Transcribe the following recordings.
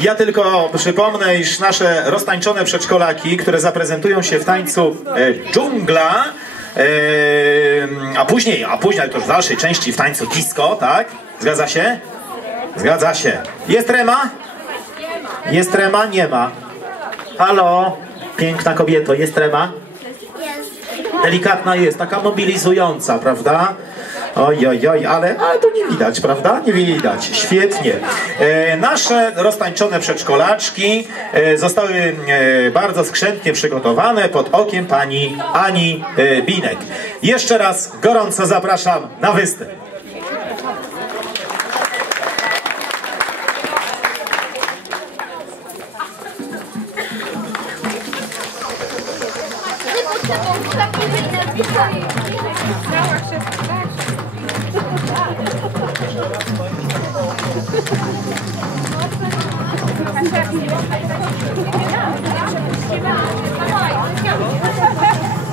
Ja tylko przypomnę, iż nasze roztańczone przedszkolaki, które zaprezentują się w tańcu e, dżungla, e, a później, a później, ale to już w dalszej części w tańcu disco, tak? Zgadza się? Zgadza się. Jest Rema? Jest Rema? Nie ma. Halo? Piękna kobieto, jest Rema? Delikatna jest, taka mobilizująca, prawda? Oj, oj, oj, ale, ale to nie widać, prawda? Nie widać. Świetnie. E, nasze roztańczone przedszkolaczki e, zostały e, bardzo skrzętnie przygotowane pod okiem pani Ani e, Binek. Jeszcze raz gorąco zapraszam na występ.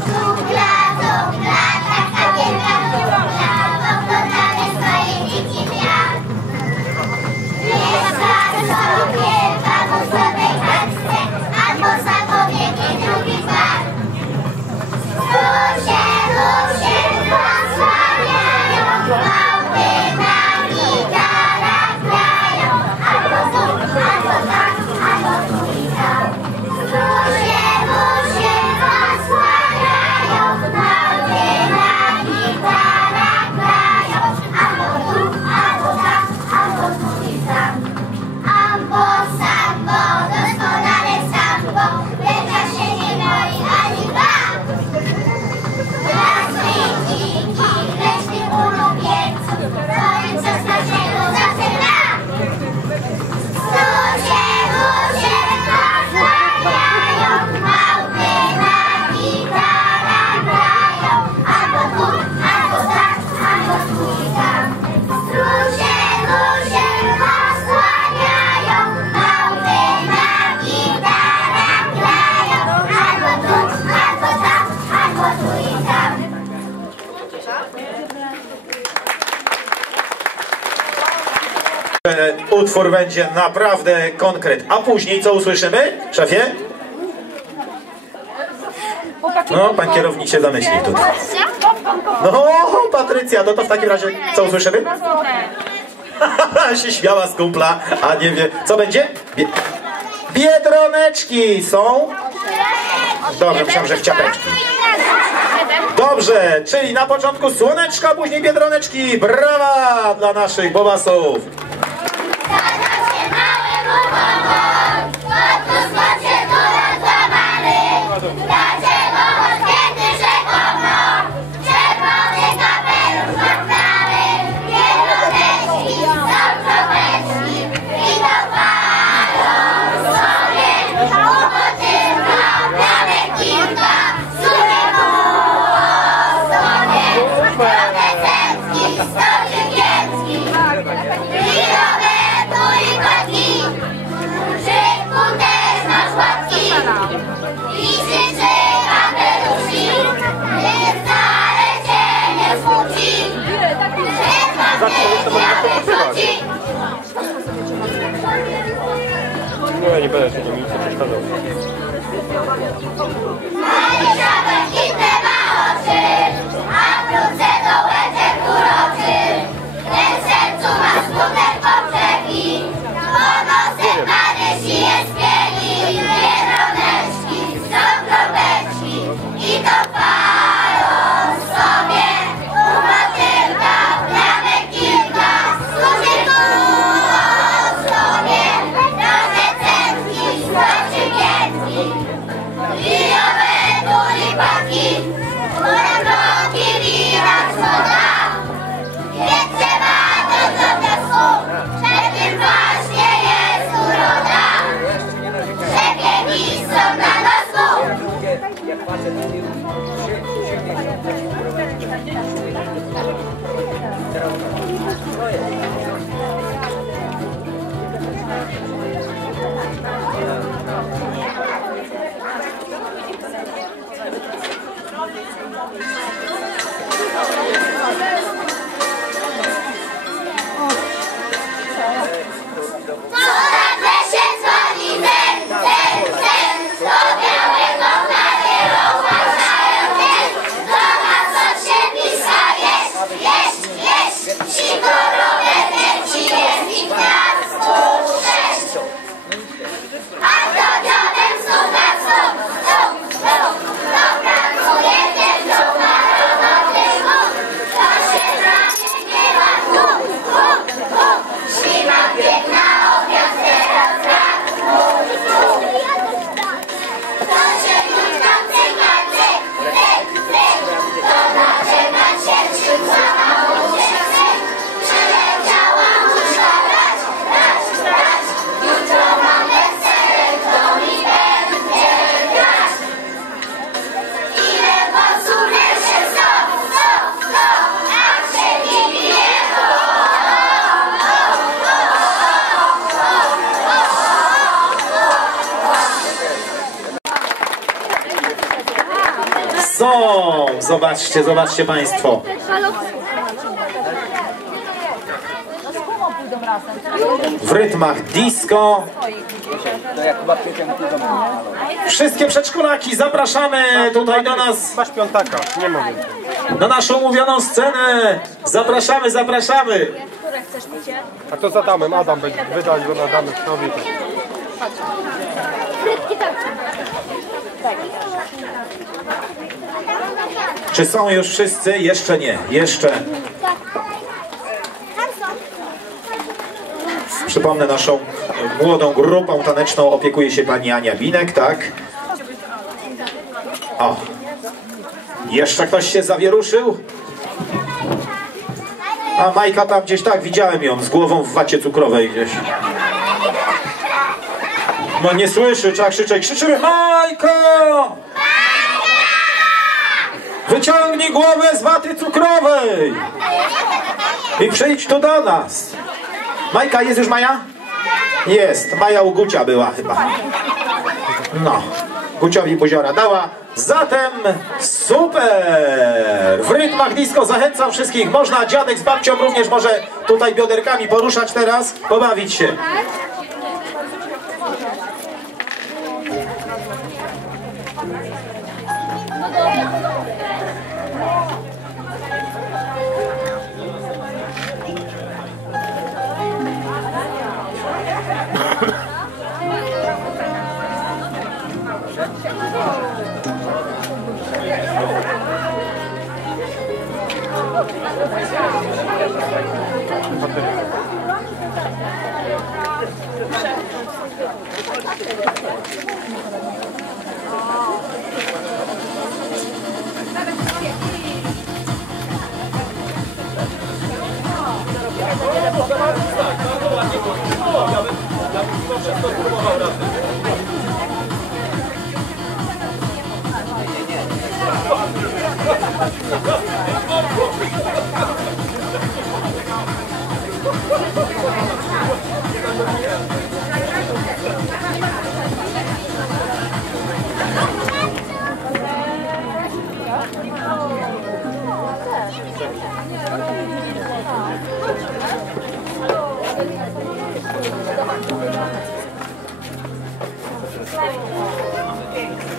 Dżungla, dżungla, Utwór będzie naprawdę konkret. A później co usłyszymy, szefie? No, pan kierownik się zamyślił tutaj. No, Patrycja, no to w takim razie co usłyszymy? się śmiała z kumpla, a nie wie. Co będzie? Bie Biedroneczki są? Dobrze, myślałem, że. Dobrze, czyli na początku słoneczka, później biedroneczki. Brawa dla naszych bobasów. Dada. No ja nie będę się nimi przeszkadzał. Są! Zobaczcie, zobaczcie Państwo. W rytmach disco. Wszystkie przedszkolaki zapraszamy tutaj do nas, Masz piątaka, nie mogę. na naszą umówioną scenę. Zapraszamy, zapraszamy. A to za damem, Adam będzie wydać go na damę Piotrowi. Czy są już wszyscy? Jeszcze nie, jeszcze. Przypomnę, naszą młodą grupą taneczną opiekuje się pani Ania Binek, tak? O. Jeszcze ktoś się zawieruszył? A Majka tam gdzieś tak, widziałem ją z głową w wacie cukrowej gdzieś. No nie słyszy, trzeba krzyczeć. Krzyczymy Majko! Wyciągnij głowę z waty cukrowej! I przyjdź tu do nas. Majka, jest już Maja? Jest. Maja u Gucia była chyba. No. Guciowi buziora dała. Zatem super! W rytmach disco zachęcam wszystkich. Można, dziadek z babcią również może tutaj bioderkami poruszać teraz, pobawić się.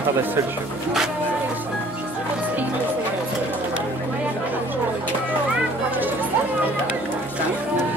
Ale serce. Thank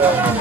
Gracias.